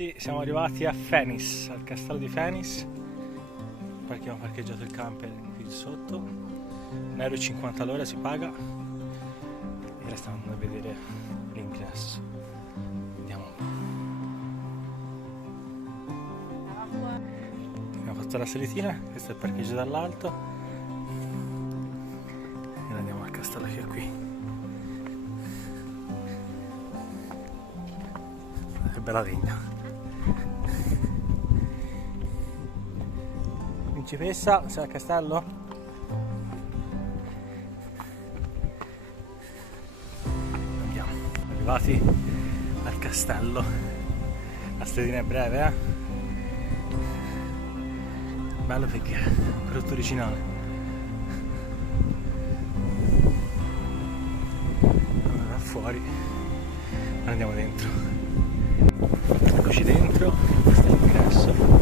Ragazzi, siamo arrivati a Fenis, al castello di Fenis, perché abbiamo parcheggiato il camper qui sotto. 1,50 € all'ora si paga e ora stiamo andando a vedere l'ingresso. Vediamo un po'. Abbiamo fatto la salitina, questo è il parcheggio dall'alto e andiamo al castello che è qui. Che bella vigna. Principessa, sei al castello? Andiamo. Arrivati al castello. La stradina è breve, eh? Bello perché è un prodotto originale. Allora, da fuori andiamo dentro. Eccoci dentro, questo è l'ingresso.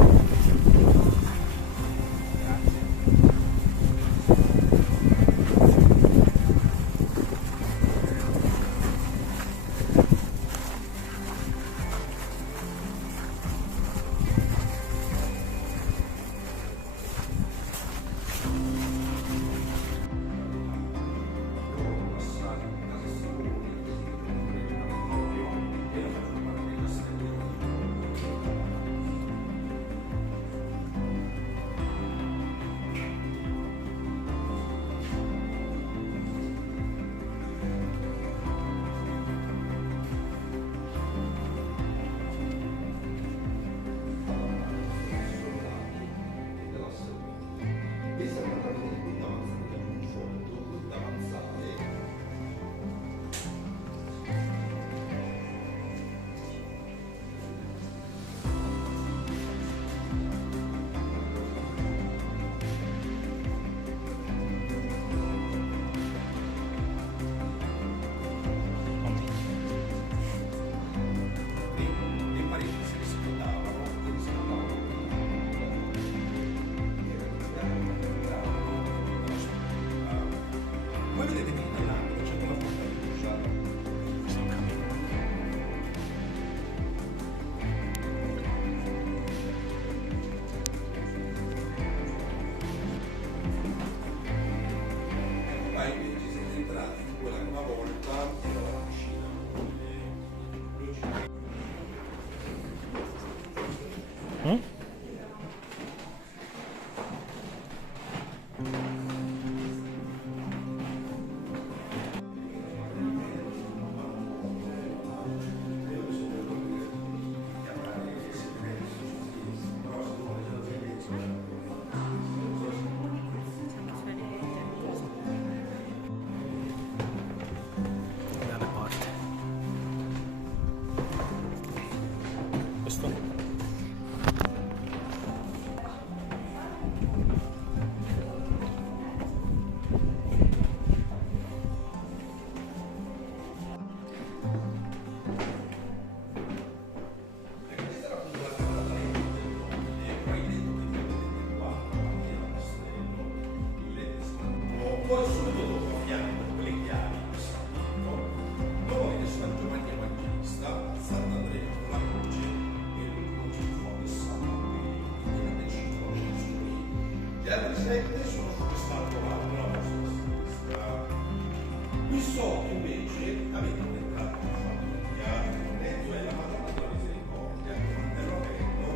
Poi subito dopo a fianco quelli chiari dopo che San Giovanni Evangelista, Sant'Andrea con la croce e l'ultimo circolo del santo del circolo Gesù. Gli altri 7 sono su quest'altro lato, la vostra sinistra. Qui sotto invece avete un'entrata di famiglia, in mezzo è la Madonna della Misericordia, il mantello aperto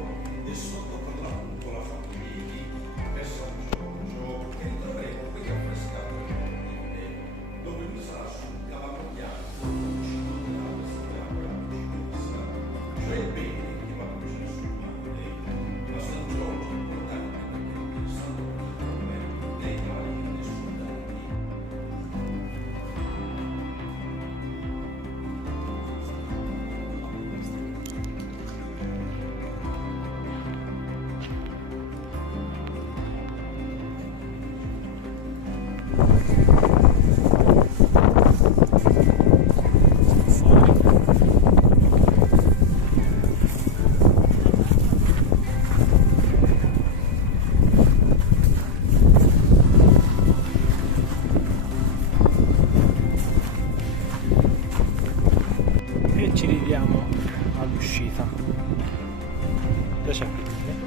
e sotto per l'appunto la famiglia e San Giorgio che ritroveremo qui affrescato dove lui sarà sul cavallo bianco vicino alla principessa, cioè il bene che va vicino sul mare, ma San Giorgio è importante perché il santo dei cavalli dei soldati. Piace anche quindi.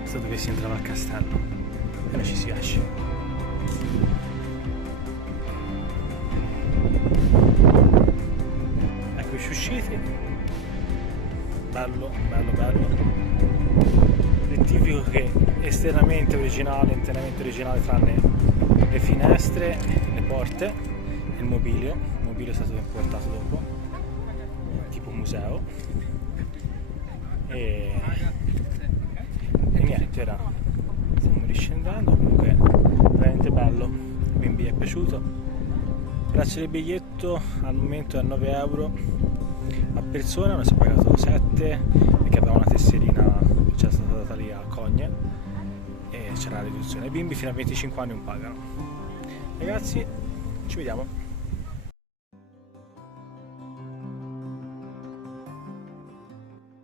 Questo dove si entrava al castello e non ci si esce. Eccoci usciti. Bello, bello, bello. Il tipico che esternamente originale, internamente originale, tranne le finestre, le porte e il mobilio. Il mobilio è stato importato dopo, tipo museo. E niente, ora stiamo riscendendo. Comunque veramente bello, il B&B è piaciuto. Il prezzo del biglietto al momento è 9 euro a persona, non si è pagato 7 perché aveva una tesserina che ci è stata data lì a Cogne e c'era la riduzione. I bimbi fino a 25 anni non pagano. Ragazzi, ci vediamo.